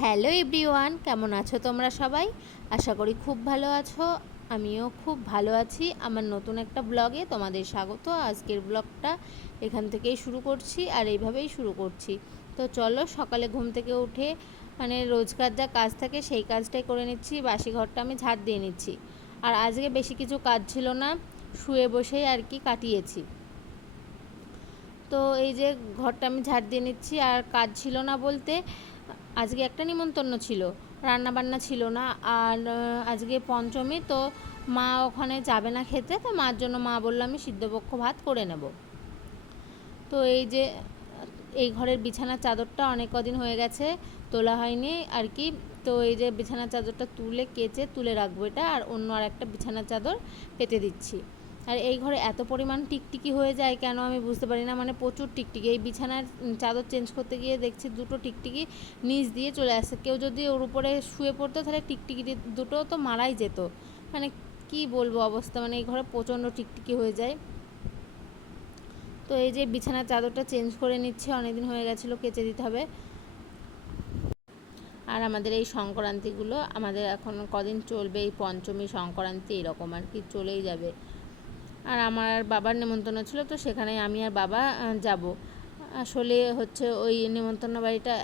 Hello everyone, কেমন আছো তোমরা সবাই? আশা করি খুব ভালো আছো। আমিও খুব ভালো আছি। আমার নতুন একটা ব্লগে তোমাদের স্বাগত। আজকের ব্লগটা এখান থেকেই শুরু করছি আর এইভাবেই শুরু করছি। তো চলো, সকালে ঘুম থেকে উঠে রোজকার যা কাজ থাকে সেই কাজটাই করে নিচ্ছি। বাসি ঘরটা আমি ঝাড় দিয়ে নিচ্ছি। আর আজকে বেশি কিছু কাজ ছিল না, শুয়ে বসেই আর কি কাটিয়েছি। তো এই যে ঘরটা আমি ঝাড় দিয়ে নিচ্ছি। আর কাজ ছিল না বলতে, আজকে একটা নিমন্ত্রণ ছিল, রান্না বান্না ছিল না। আর আজকে পঞ্চমী, তো মা ওখানে যাবে না খেতে, তো মার জন্য মা বললো আমি সিদ্ধপক্ষ ভাত করে নেব। তো এই যে এই ঘরের বিছানার চাদরটা অনেক কদিন হয়ে গেছে তোলা হয়নি আর কি। তো এই যে বিছানার চাদরটা কেচে তুলে রাখবো এটা, আর অন্য আর একটা বিছানার চাদর পেতে দিচ্ছি। আর এই ঘরে এত পরিমাণ টিকটিকি হয়ে যায় কেন আমি বুঝতে পারি না, প্রচুর টিকটিকি। এই বিছানার চাদর চেঞ্জ করতে গিয়ে দেখছি দুটো টিকটিকি নিচ দিয়ে চলে আসছে। কেউ যদি ওর উপরে শুয়ে পড়তো তাহলে টিকটিকি দুটো তো মারাই যেত। কি বলবো অবস্থা, এই ঘরে প্রচণ্ড টিকটিকি হয়ে যায়। তো এই যে বিছানার চাদরটা চেঞ্জ করে নিচ্ছে, অনেকদিন হয়ে গেছিলো, কেচে দিতে হবে। আর আমাদের এই সংক্রান্তিগুলো আমাদের এখন কদিন চলবে, এই পঞ্চমী সংক্রান্তি এরকম আর কি চলেই যাবে। আর আমার বাবার নেমন্তন্ন ছিল, তো সেখানে আমি আর বাবা যাব। আসলে হচ্ছে ওই নেমন্তন্ন বাড়িটা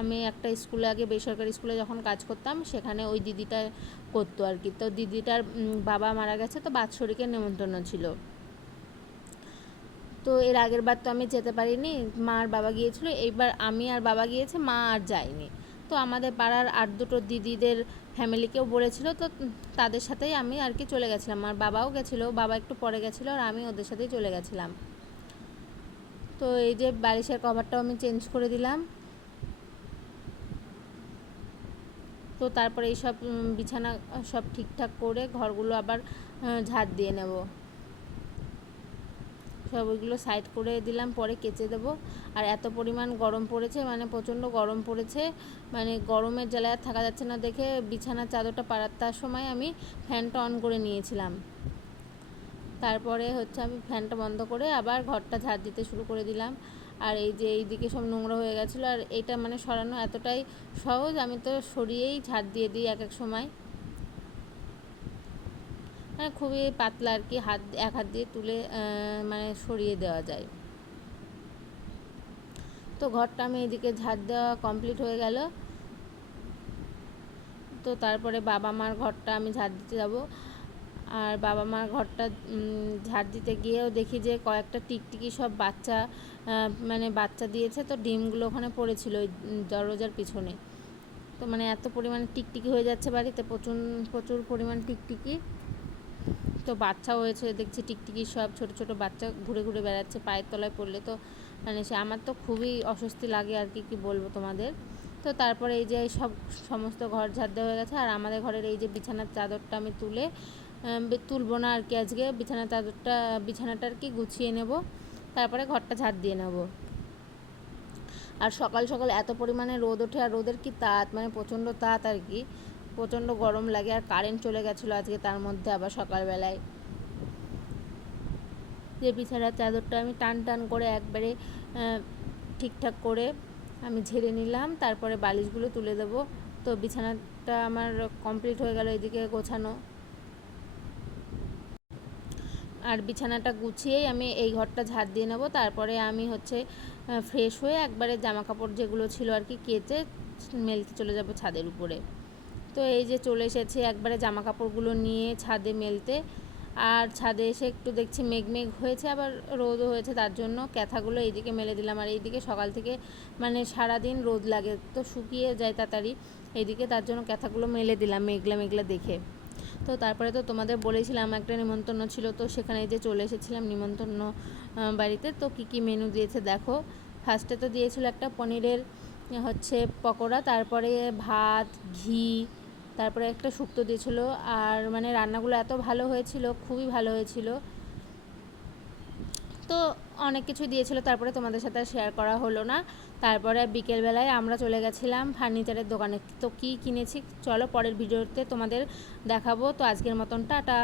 আমি একটা স্কুলে, আগে বেসরকারি স্কুলে যখন কাজ করতাম সেখানে ওই দিদিটা করতো আর কি। তো দিদিটার বাবা মারা গেছে, তো বাৎসরিকের নেমন্তন্ন ছিল। তো এর আগের বার তো আমি যেতে পারিনি, মা আর বাবা গিয়েছিল। এইবার আমি আর বাবা গিয়েছে, মা আর যায়নি। তো আমাদের পাড়ার আর দুটো দিদিদের ফ্যামিলিকেও বলেছিল, তো তাদের সাথেই আমি আর কি চলে গেছিলাম। আর বাবাও গেছিলো, বাবা একটু পরে গেছিলো, আর আমি ওদের সাথেই চলে গেছিলাম। তো এই যে বালিশের কভারটাও আমি চেঞ্জ করে দিলাম। তো তারপরে এইসব বিছানা সব ঠিকঠাক করে ঘরগুলো আবার ঝাড় দিয়ে নেব। সব ওইগুলো সাইড করে দিলাম, পরে কেচে দেবো। আর এত পরিমাণ গরম পড়েছে, প্রচণ্ড গরম পড়েছে, গরমের জ্বালায় আর থাকা যাচ্ছে না দেখে বিছানার চাদরটা পাড়ার সময় আমি ফ্যানটা অন করে নিয়েছিলাম। তারপরে হচ্ছে আমি ফ্যানটা বন্ধ করে আবার ঘরটা ঝাড় দিতে শুরু করে দিলাম। আর এই যে এইদিকে সব নোংরা হয়ে গেছিলো, আর এটা সরানো এতটাই সহজ, আমি তো সরিয়েই ঝাড় দিয়ে দিই এক এক সময়। খুবই পাতলা আর কি, এক হাত দিয়ে তুলে সরিয়ে দেওয়া যায়। তো ঘরটা আমি এদিকে ঝাড় দেওয়া কমপ্লিট হয়ে গেল। তো তারপরে বাবা মার ঘরটা আমি ঝাড় দিতে যাব। আর বাবা মার ঘরটা ঝাড় দিতে গিয়েও দেখি যে কয়েকটা টিকটিকি সব বাচ্চা বাচ্চা দিয়েছে, তো ডিমগুলো ওখানে পড়েছিল ওই দরজার পিছনে। তো এত পরিমাণে টিকটিকি হয়ে যাচ্ছে বাড়িতে, প্রচুর পরিমাণ টিকটিকি। তো বাচ্চাও হয়েছে দেখছি, টিকটিকি সব ছোট ছোট বাচ্চা ঘুরে ঘুরে বেড়াচ্ছে, পায়ের তলায় পড়লে তো আমার তো খুবই অস্বস্তি লাগে আর কি বলবো তোমাদের। তো তারপরে এই যে সমস্ত ঘর ঝাড় দেওয়া হয়ে গেছে। আর আমাদের ঘরের এই যে বিছানার চাদরটা আমি তুলবো না আর কি, আজকে বিছানাটা আর কি গুছিয়ে নেব, তারপরে ঘরটা ঝাড় দিয়ে নেব। আর সকাল সকাল এত পরিমাণে রোদ ওঠে, আর রোদের কি তাত, প্রচণ্ড তাত আর কি, প্রচণ্ড গরম লাগে। আর কারেন্ট চলে গেছিলো আজকে, তার মধ্যে আবার সকালবেলায়। যে বিছানার চাদরটা আমি টান টান করে একবারে ঠিকঠাক করে আমি ঝেড়ে নিলাম, তারপরে বালিশগুলো তুলে দেবো। তো বিছানাটা আমার কমপ্লিট হয়ে গেল এদিকে গোছানো। আর বিছানাটা গুছিয়েই আমি এই ঘরটা ঝাড় দিয়ে নেবো। তারপরে আমি ফ্রেশ হয়ে একবারে জামা কাপড় যেগুলো ছিল আর কি কেচে মেলতে চলে যাব ছাদের উপরে। তো এই যে চলে এসেছি একবারে জামা কাপড়গুলো নিয়ে ছাদে মেলতে। আর ছাদে এসে একটু দেখছি মেঘ হয়েছে, আবার রোদও হয়েছে, তার জন্য ক্যাথাগুলো এইদিকে মেলে দিলাম। আর এইদিকে সকাল থেকে সারাদিন রোদ লাগে, তো শুকিয়ে যায় তাড়াতাড়ি এইদিকে, তার জন্য ক্যাথাগুলো মেলে দিলাম মেঘলা মেঘলা দেখে। তো তারপরে তো তোমাদের বলেছিলাম একটা নিমন্ত্রণ ছিল, তো সেখানে যে চলে এসেছিলাম নিমন্ত্রণ বাড়িতে। তো কী মেনু দিয়েছে দেখো। ফার্স্টে তো দিয়েছিল একটা পনিরের পকোড়া, তারপরে ভাত, ঘি, তারপরে একটা শুক্তো দিয়েছিল। আর রান্নাগুলো এত ভালো হয়েছিল, খুবই ভালো হয়েছিল। তো অনেক কিছু দিয়েছিল, তারপরে তোমাদের সাথে শেয়ার করা হলো না। তারপরে বিকেলবেলায় আমরা চলে গেছিলাম ফার্নিচারের দোকানে। তো কী কিনেছি চলো পরের ভিডিওতে তোমাদের দেখাবো। তো আজকের মতন টাটা।